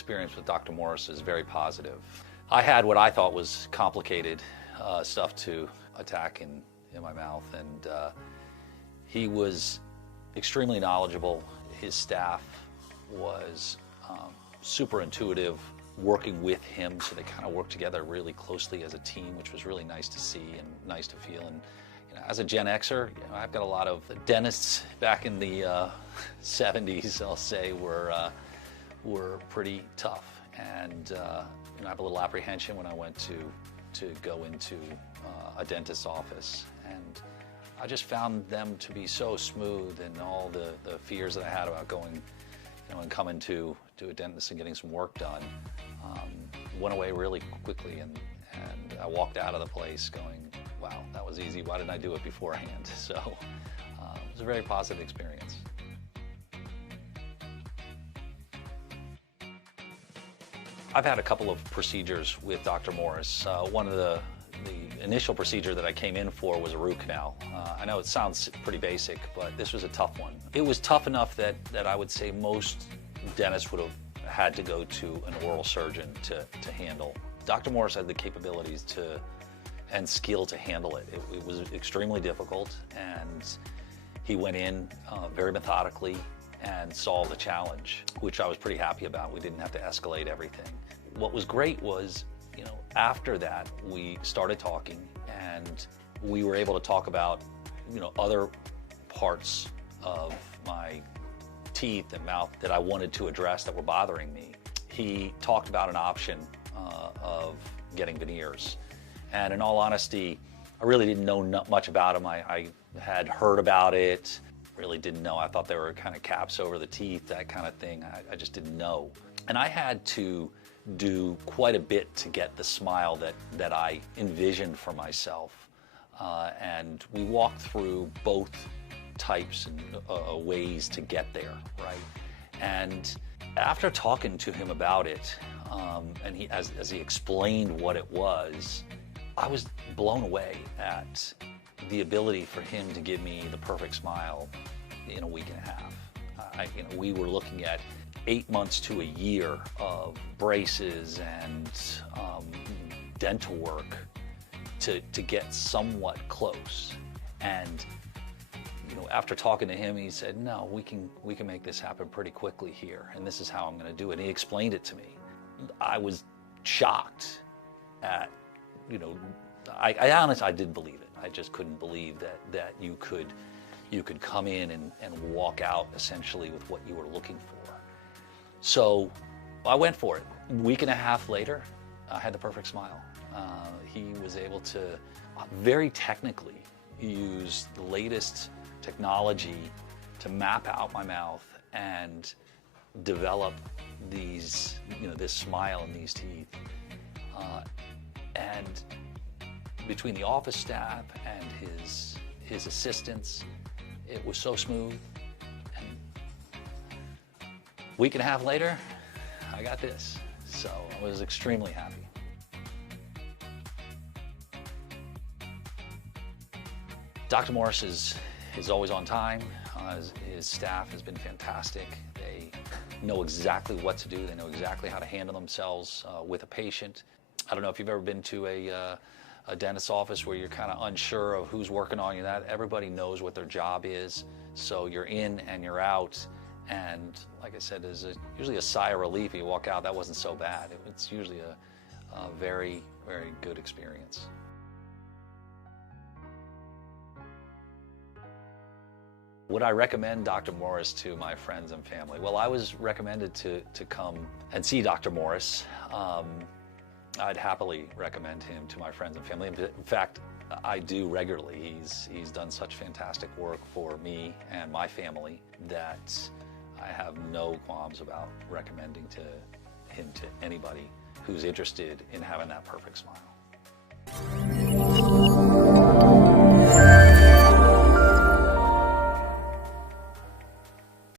experience with Dr. Morris is very positive. I had what I thought was complicated stuff to attack in my mouth, and he was extremely knowledgeable. His staff was super intuitive, working with him, so they kind of worked together really closely as a team, which was really nice to see and nice to feel. And as a Gen Xer, I've got a lot of dentists back in the 70s, I'll say, were pretty tough. And I have a little apprehension when I went to go into a dentist's office. And I just found them to be so smooth, and all the fears that I had about going, and coming to a dentist and getting some work done went away really quickly. And I walked out of the place going, wow, that was easy. Why didn't I do it beforehand? So it was a very positive experience. I've had a couple of procedures with Dr. Morris. One of the initial procedure that I came in for was a root canal. I know it sounds pretty basic, but this was a tough one. It was tough enough that I would say most dentists would have had to go to an oral surgeon to handle. Dr. Morris had the capabilities and skill to handle it. It was extremely difficult, and he went in very methodically and solved the challenge, which I was pretty happy about. We didn't have to escalate everything. What was great was, after that, we started talking, and we were able to talk about, other parts of my teeth and mouth that I wanted to address that were bothering me. He talked about an option of getting veneers. And in all honesty, I really didn't know much about them. I had heard about it, really didn't know. I thought they were kind of caps over the teeth, that kind of thing. I just didn't know. And I had to do quite a bit to get the smile that I envisioned for myself. And we walked through both types and ways to get there, right? And after talking to him about it, and as he explained what it was, I was blown away at the ability for him to give me the perfect smile in a week and a half. We were looking at 8 months to a year of braces and dental work to get somewhat close. And after talking to him, he said, "No, we can make this happen pretty quickly here, and this is how I'm going to do it." And he explained it to me. I was shocked at, I honestly, I didn't believe it. I just couldn't believe that you could come in and walk out essentially with what you were looking for. So I went for it. A week and a half later, I had the perfect smile. He was able to very technically use the latest technology to map out my mouth and develop these, this smile in these teeth. And between the office staff and his assistants, it was so smooth. And a week and a half later, I got this. So I was extremely happy. Dr. Morris is always on time. His staff has been fantastic. They know exactly what to do. They know exactly how to handle themselves with a patient. I don't know if you've ever been to a dentist's office where you're kind of unsure of who's working on you. Everybody knows what their job is, so you're in and you're out. And like I said, there's usually a sigh of relief. You walk out, that wasn't so bad. It's usually a very, very good experience. Would I recommend Dr. Morris to my friends and family? Well, I was recommended to come and see Dr. Morris. I'd happily recommend him to my friends and family. In fact, I do regularly. He's done such fantastic work for me and my family that I have no qualms about recommending him to anybody who's interested in having that perfect smile.